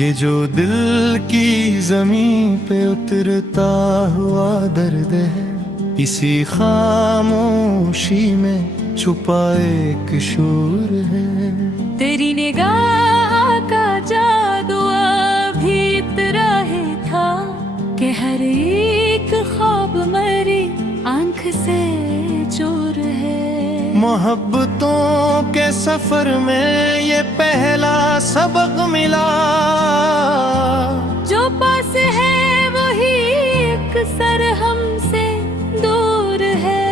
ये जो दिल की जमीन पे उतरता हुआ दर्द है, इसी खामोशी में छुपा एक शूर है। तेरी निगाह का जादू अभी इतना ही था कि हर एक ख्वाब मेरी आंख से चूर है। मोहब्बतों के सफर में ये पहला सबक मिला, जो पास है वही अक्सर हमसे दूर है।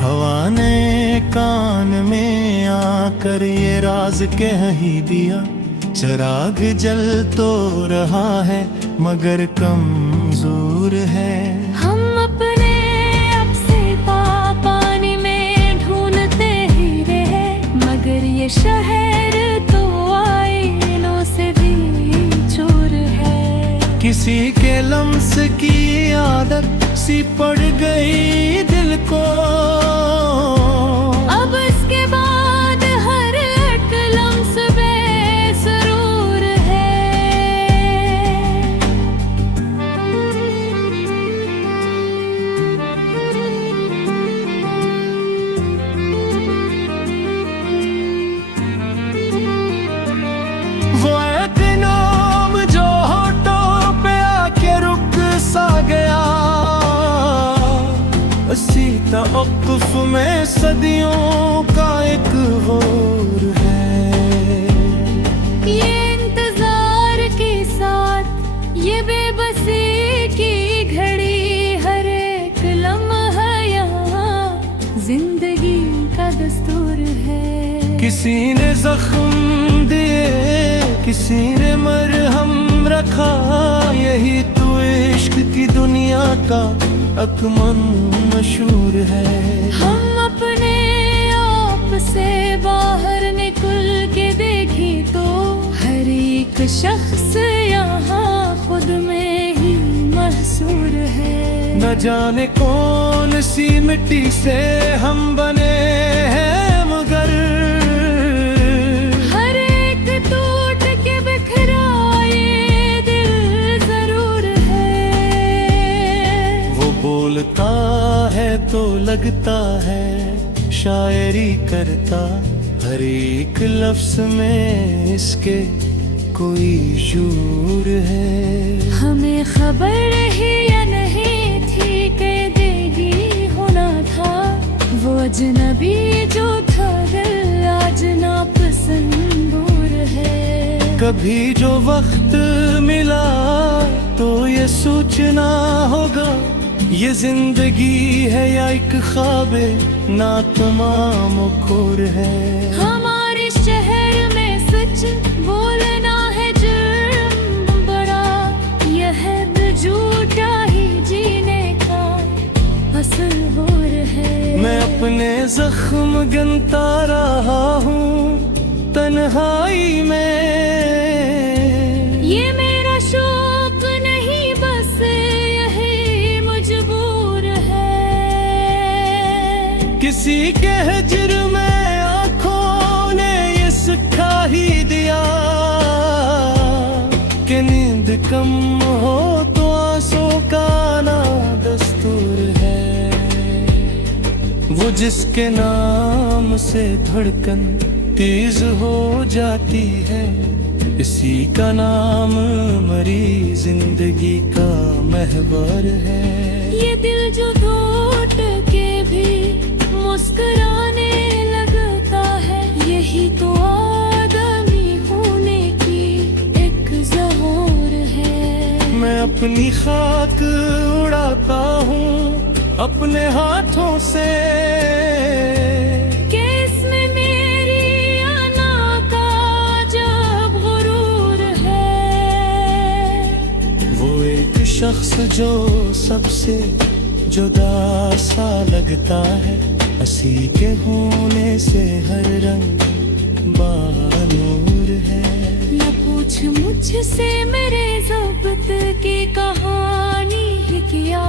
हवा ने कान में आकर ये राज कह ही दिया, चिराग जल तो रहा है मगर कमजोर है। हम अपने आप से पानी में ढूंढते ही रहे, मगर ये शहर तो आईनों से भी चूर है। किसी के लम्स की आदत सी पड़ गई दिल को, अब इसके बाद हर एक लम्स बेसरूर है। वो एक नाम जो होठों पे आके रुक सा गया, इसी तवक्कुफ में सदियों का एक गौर है। ये इंतजार के साथ ये बेबसी की घड़ी, हर एक लम्हा यहाँ जिंदगी का दस्तूर है। किसी ने जख्म दिए, किसी ने मरहम रखा, यही तो इश्क की दुनिया का अकमन मशहूर है। हम अपने आप से बाहर निकल के देखी तो हर एक शख्स यहाँ खुद में ही महसूर है। न जाने कौन सी मिट्टी से हम बने हैं, मगर हर एक टूट के बिखरा ये दिल जरूर है। वो बोलता है तो लगता है शायरी करता, हर एक लफ्ज में इसके कोई शूर है। हमें खबर ही या नहीं थी कि देगी होना था, वो अजनबी जो था दिल आज नापसंद दूर है। कभी जो वक्त मिला तो ये सोचना होगा, ये जिंदगी है या एक ख्वाबे ना तमाम खोर है। हमारे शहर में सच बोलना है जुर्म बड़ा, यह झूठा ही जीने का असल होर है। मैं अपने जख्म गिनता रहा हूँ तन्हाई में, ये मेरा शौक नहीं बस यही मजबूर है। किसी के हिज्र में आँखों ने ये सिखा ही दिया कि नींद कम हो तो आंसू का ना दस्तूर है। वो जिसके नाम से धड़कन तेज हो जाती है, इसी का नाम मरी जिंदगी का महवर है। ये दिल जो टूट के भी मुस्कुराने लगता है, यही तो आदमी होने की एक ज़हूर है। मैं अपनी खाक उड़ाता हूँ अपने हाथों से, कि इसमें मेरी अना का जब गुरूर है। वो एक शख्स जो सबसे जुदा सा लगता है, हंसी के होने से हर रंग बानूर है। न पूछ मुझसे मेरे ज़ब्त की कहानी ही क्या।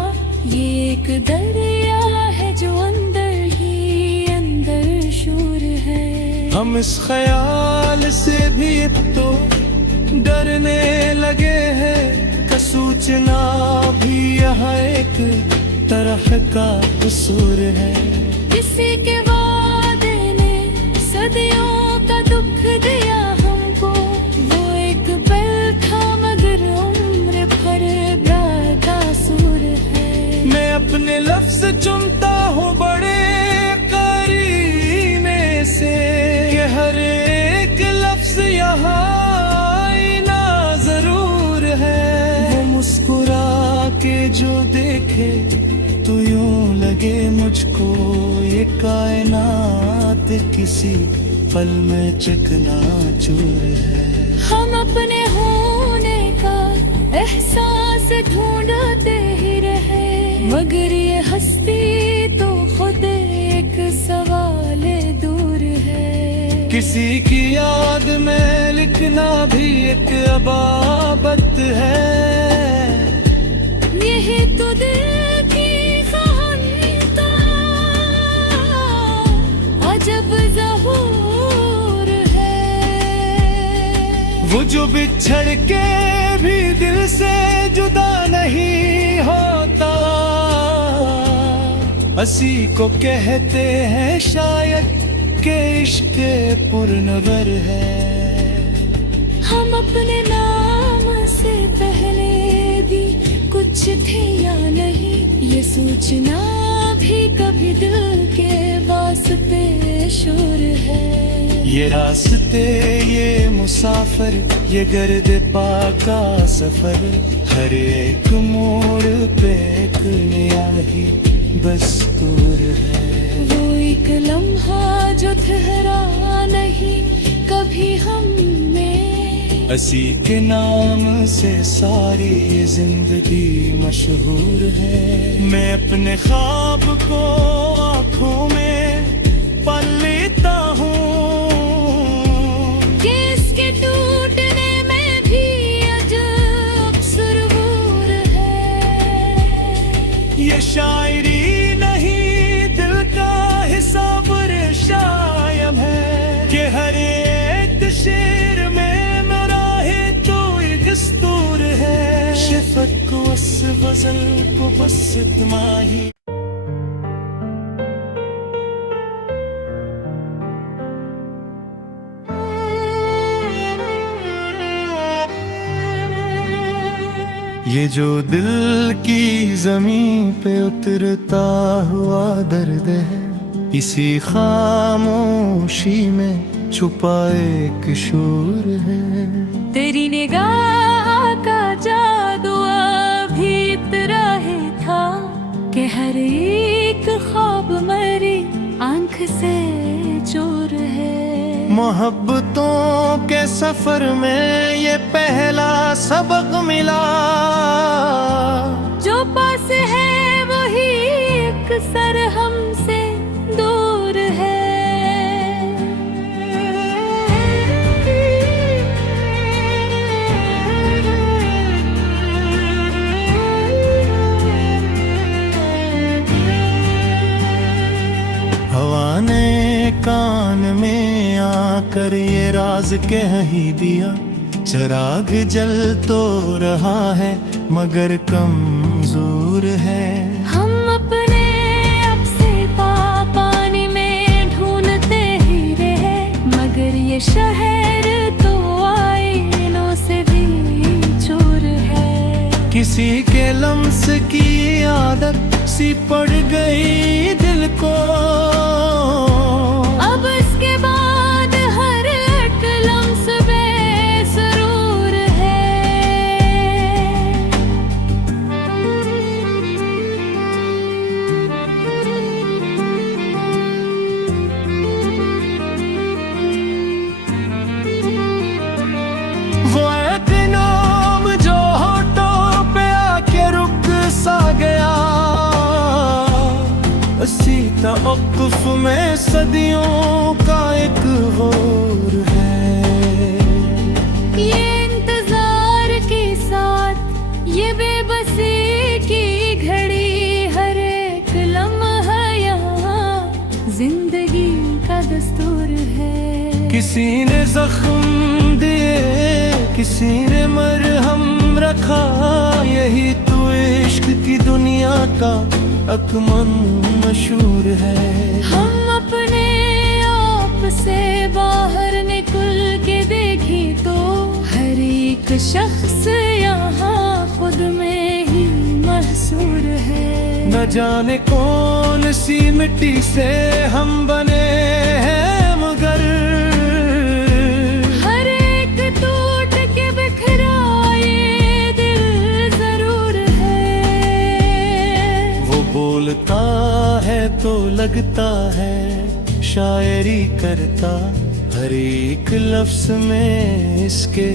ये एक दरिया है जो अंदर ही अंदर शोर है। हम इस ख्याल से भी तो डरने लगे हैं कि सूचना भी यहाँ एक तरह का कसूर है। किसी के वादे ने सदियों का दुख दिया हमको। वो एक पल था मगर उम्र भर का सूर है। मैं अपने लफ्ज चुनता हूँ बड़े करीने से, ये हर एक लफ्ज यहाँ आईना जरूर है। वो मुस्कुरा के जो देखे तो यूं लगे मुझको ये कायनात किसी पल में चकनाचूर है। हम अपने होने का एहसास ढूंढते ही रहे, मगर ये हस्ती तो खुद एक सवाल दूर है। किसी की याद में लिखना भी एक अबाबत है। यही तो दिल की कहानी अजब ज़हूर है। वो जो बिछड़ के भी दिल से जुदा नहीं होता, हंसी को कहते हैं शायद के इश्क पुरनवर है। हम अपने नाम से पहले भी कुछ थे या नहीं, ये सोचना भी कभी दिल के वास्ते शोर है। ये रास्ते ये मुसाफिर ये गर्द पा का सफर, हर एक मोड़ पे एक नया ही दस्तूर है। वो एक लम्हा जो ठहरा नहीं कभी हम में, हंसी के नाम से सारी ये जिंदगी मशहूर है। मैं अपने ख्वाब को आँखों में पल लेता हूँ, इसके टूटने में भी अजब सुरूर है। ये शायरी नहीं दिल का हिसाब शायब है कि हर एक शेर में मेरा है तो एक दस्तूर है। शिफत को उस गजल को बस इतना ही। ये जो दिल की जमीन पे उतरता हुआ दर्द है, इसी खामोशी में छुपा एक शोर है। तेरी निगाह का जादू अभी इतना ही था कि हर एक ख्वाब मेरी आंख से चोर है। मोहब्बतों के सफर में ये पहला सबक मिला, जो पास है वही एक सर हमसे दूर है। हवा ने कान में आकर ये राज कह ही दिया, चिराग जल तो रहा है मगर कमजोर है। हम अपने आप से पानी में ढूंढते ही रहे, मगर ये शहर तो आईनों से भी चोर है। किसी के लम्स की आदत सी पड़ गई दिल को, अब इसके बाद हर एक लम्स बेसरूर है। वो एक नाम जो होठों पे आके रुक सा गया, इसी तवक्कुफ में सदियों का एक गौर है। ये किसी ने जख्म दिए, किसी ने मरहम रखा, यही तो इश्क की दुनिया का अकमन मशहूर है। हम अपने आप से बाहर निकल के देखी तो हर एक शख्स यहाँ खुद में ही महसूर है। न जाने कौन सी मिट्टी से हम बने हैं, मगर हर एक टूट के बिखरा ये दिल जरूर है। वो बोलता है तो लगता है शायरी करता, हर एक लफ्ज में इसके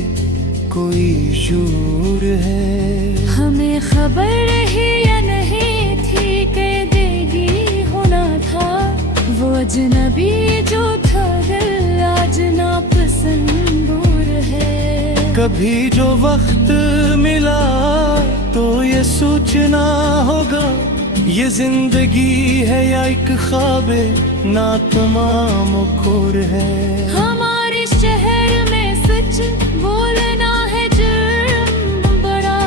कोई शूर है। हमें खबर ही या नहीं थी कि देगी होना था, वो अजनबी जो था दिल आज नापसंद दूर है। कभी जो वक्त मिला तो ये सोचना होगा, ये जिंदगी है या एक ख्वाबे ना तमाम खोर है। हमारे शहर में सच बोलना है जुर्म बड़ा,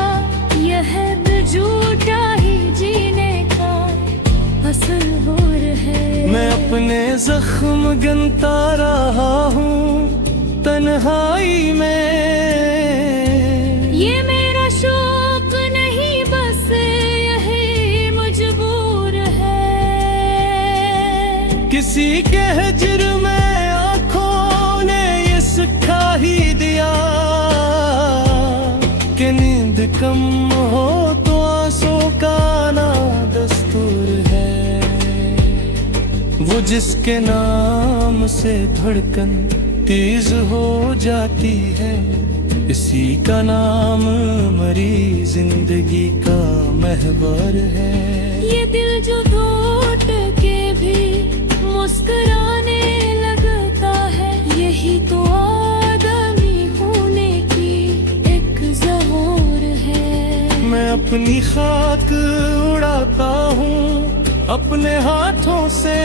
यह दिल झूठा ही जीने का असल होर है। मैं अपने जख्म गिनता रहा हूँ तन्हाई में, ये मेरा शौक नहीं बस यही मजबूर है। किसी के हिज्र में आँखों ने ये सिखा ही दिया कि नींद कम हो तो आंसू का ना दस्तूर है। वो जिसके नाम से धड़कन तेज हो जाती है, इसी का नाम मरी जिंदगी का महवर है। ये दिल जो टूट के भी मुस्कुराने लगता है, यही तो आदमी होने की एक ज़हूर है। मैं अपनी खाक उड़ाता हूँ अपने हाथों से,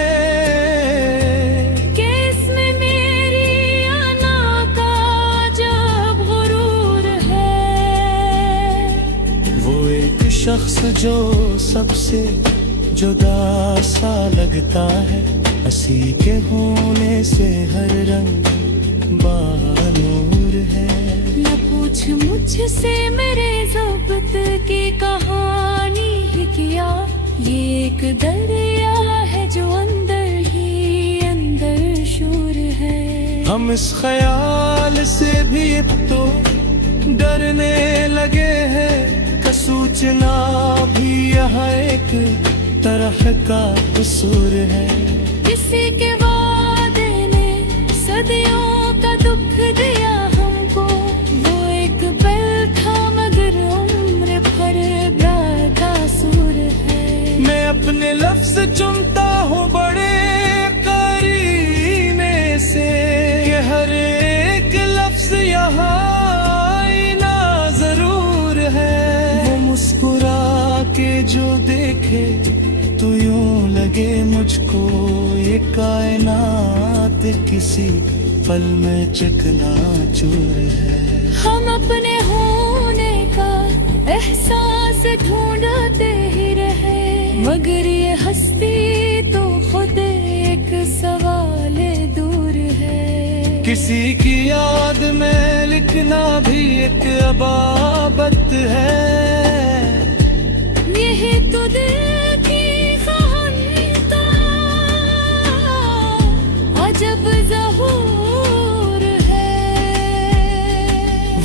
कि इसमें मेरी अना का जब गुरूर है। वो एक शख्स जो सबसे जुदा सा लगता है, हंसी के होने से हर रंग बानूर है। न पूछ मुझसे मेरे ज़ब्त की कहानी ही क्या, ये एक दरिया है जो अंदर ही अंदर शूर है। हम इस ख्याल से भी अब तो डरने लगे हैं कि सूचना भी यहाँ एक तरह का कसूर है। किसी के वादे ने सदियों का दुख दिया हमको, वो एक पल था मगर उम्र भर का सूर है। मैं अपने लफ्ज चुनता हूँ बड़े करीने से, ये हर एक लफ्ज यहाँ आईना जरूर है। वो मुस्कुरा के जो देखे तो यूं लगे मुझको ये कायनात किसी पल में चकनाचूर है। हम अपने होने का एहसास ढूंढते ही रहे, मगर ये हस्ती तो खुद एक सवाल दूर है। किसी की याद में लिखना भी एक अबाबत है, यही तो दिल की ख़ानता अजब ज़हूर है।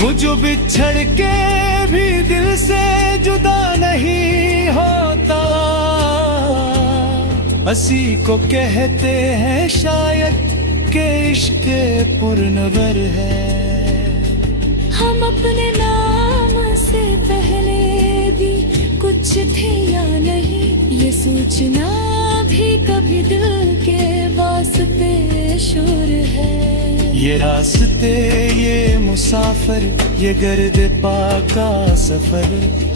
वो जो बिछड़ के भी दिल से जुदा नहीं होता, हंसी को कहते हैं शायद के इश्क पुरनवर है। हम अपने नाम से पहले भी कुछ थे या नहीं, ये सोचना भी कभी दिल के वास्ते शोर है। ये रास्ते ये मुसाफिर ये गर्द पा का सफर,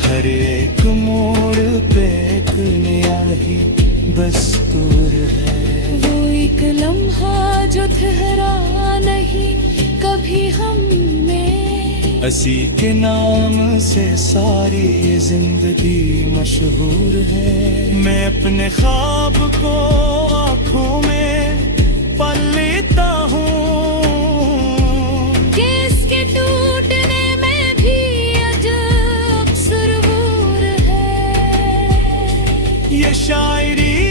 हर एक मोड़ पे एक नया ही दस्तूर है। वो एक लम्हा जो ठहरा नहीं हंसी के नाम से सारी ये जिंदगी मशहूर है। मैं अपने ख्वाब को आँखों में पल लेता हूँ कि इसके टूटने में भी अजब सुरूर है। ये शायरी